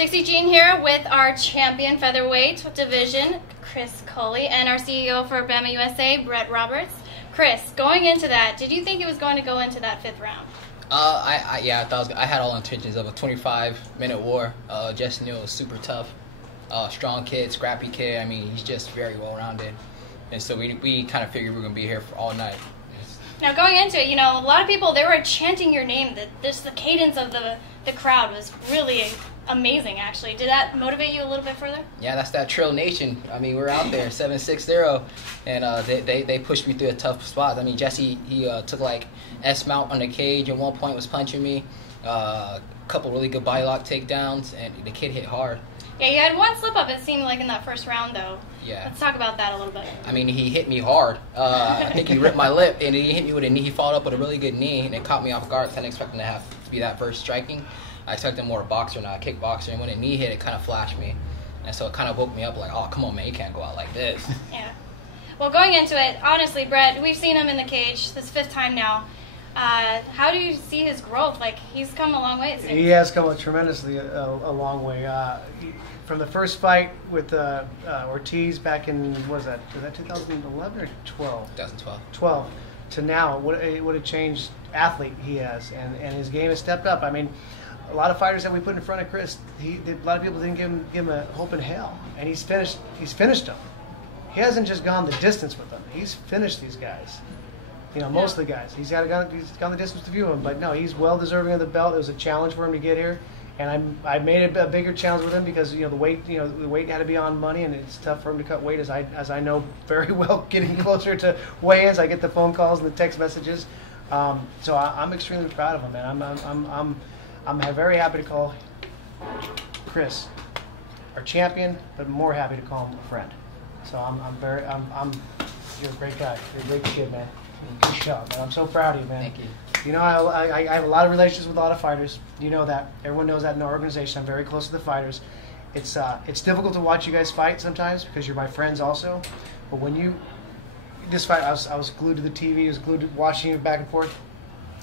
Dixie Jean here with our champion featherweight division, Chris Culley, and our CEO for BAMMA USA, Brett Roberts. Chris, going into that, did you think it was going to go into that 5th round? Yeah, I had all intentions of a 25-minute war. Jesse Newell is super tough, strong kid, scrappy kid. I mean, he's just very well-rounded, and so we kind of figured we were gonna be here for all night. Now, going into it, you know, a lot of people, they were chanting your name. The cadence of the crowd was really amazing, actually. Did that motivate you a little bit further? Yeah, that's that Trail Nation. I mean, we're out there, 7-6-0, and they pushed me through a tough spot. I mean, Jesse, he took like S-mount on the cage at one point, was punching me. A couple really good body lock takedowns, and the kid hit hard. Yeah, you had one slip-up, it seemed like, in that first round, though. Yeah. Let's talk about that a little bit. I mean, he hit me hard. I think he ripped my lip, and he hit me with a knee. He followed up with a really good knee, and it caught me off guard. I didn't expect him to have to be that first striking. I expected more a boxer, not a kickboxer, and when a knee hit, it kind of flashed me. And so it kind of woke me up like, oh, come on, man, you can't go out like this. Yeah. Well, going into it, honestly, Brett, we've seen him in the cage this 5th time now. How do you see his growth? Like, he's come a long way, it seems. He has come tremendously a long way. From the first fight with Ortiz back in, what was that 2011 or 12? 2012. 12 to now, what a changed athlete he has, and his game has stepped up. I mean, a lot of fighters that we put in front of Chris, a lot of people didn't give him a hope in hell, and he's finished them. He hasn't just gone the distance with them; he's finished these guys. You know, most of the guys. He's gone the distance to view him, but no, he's well deserving of the belt. It was a challenge for him to get here, and I made it a bigger challenge with him because the weight had to be on money, and it's tough for him to cut weight, as I know very well. Getting closer to weigh-ins, I get the phone calls and the text messages. So I'm extremely proud of him, man. I'm very happy to call Chris our champion, but more happy to call him a friend. So you're a great guy. You're a great kid, man. Good job, man. I'm so proud of you, man. Thank you. You know, I have a lot of relationships with a lot of fighters. You know that. Everyone knows that in our organization. I'm very close to the fighters. It's difficult to watch you guys fight sometimes because you're my friends also. But when this fight, I was glued to the TV. I was glued to watching you back and forth.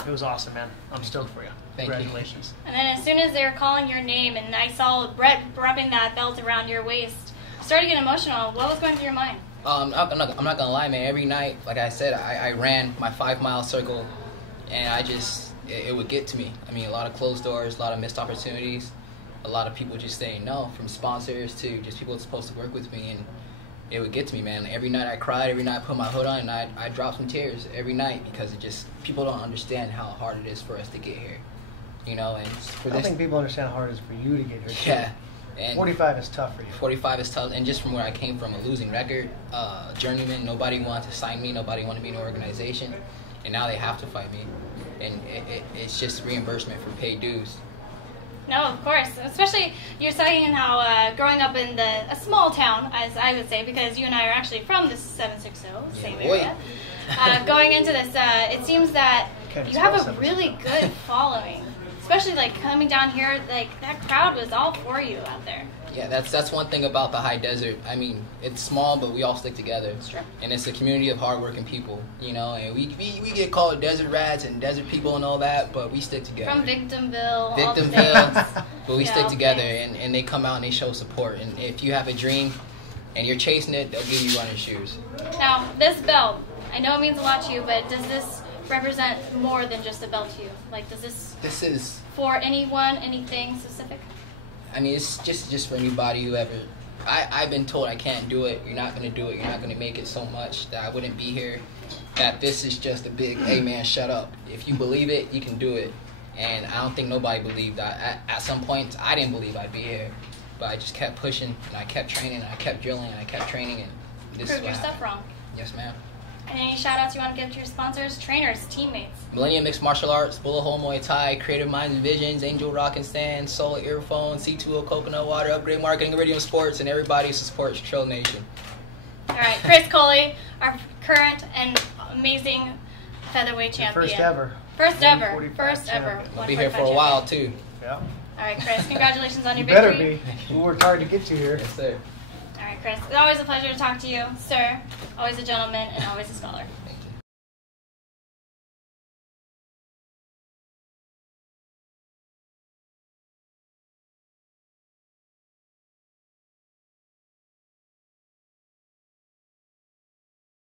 It was awesome, man. I'm stoked for you. Congratulations. And then as soon as they were calling your name and I saw Brett wrapping that belt around your waist, I started to get emotional. What was going through your mind? I'm not gonna lie, man. Every night, like I said, I ran my 5-mile circle, and it would get to me. I mean, a lot of closed doors, a lot of missed opportunities, a lot of people just saying no, from sponsors to just people that's supposed to work with me, and it would get to me, man. Every night I cried, every night I put my hood on, and I dropped some tears every night because people don't understand how hard it is for us to get here, you know. And I don't think people understand how hard it is for you to get here. Yeah. And 45 is tough for you. 45 is tough, and just from where I came from, a losing record, journeyman, nobody wanted to sign me, nobody wanted to be in an organization, and now they have to fight me, and it's just reimbursement for paid dues. No, of course. Especially you're saying how growing up in a small town, as I would say, because you and I are actually from the 760, same area. Going into this, it seems that you have a really good following. Especially like coming down here, like that crowd was all for you out there. Yeah, that's one thing about the high desert. I mean, it's small, but we all stick together. That's true. And it's a community of hardworking people, you know. And we get called desert rats and desert people and all that, but we stick together. From Victimville, but we stick together, and they come out and they show support. And if you have a dream and you're chasing it, they'll give you running shoes. Now, this belt, I know it means a lot to you, but does this represent more than just a belt to you? Like, does this is for anyone, anything specific? I mean, it's just for anybody who ever. I've been told I can't do it. You're not gonna do it. You're not gonna make it so much that I wouldn't be here. That this is just a big, hey man, shut up. If you believe it, you can do it. And I don't think nobody believed that. At some point, I didn't believe I'd be here, but I just kept pushing and I kept training and I kept drilling and I kept training, and this Prove is what yourself happened. wrong. Yes, ma'am. And any shout-outs you want to give to your sponsors, trainers, teammates? Millennium Mixed Martial Arts, Bullet Hole Muay Thai, Creative Minds and Visions, Angel Rock and Stand, Solar Earphones, C2O Coconut Water, Upgrade Marketing, Iridium Sports, and everybody who supports Trail Nation. All right, Chris Culley, our current and amazing featherweight champion. First ever. First ever. First ever. I'll be here for a while, too. Yeah. All right, Chris, congratulations on your Better victory. be. We worked hard to get you here. Yes, sir. All right, Chris, it's always a pleasure to talk to you, sir. Always a gentleman and always a scholar.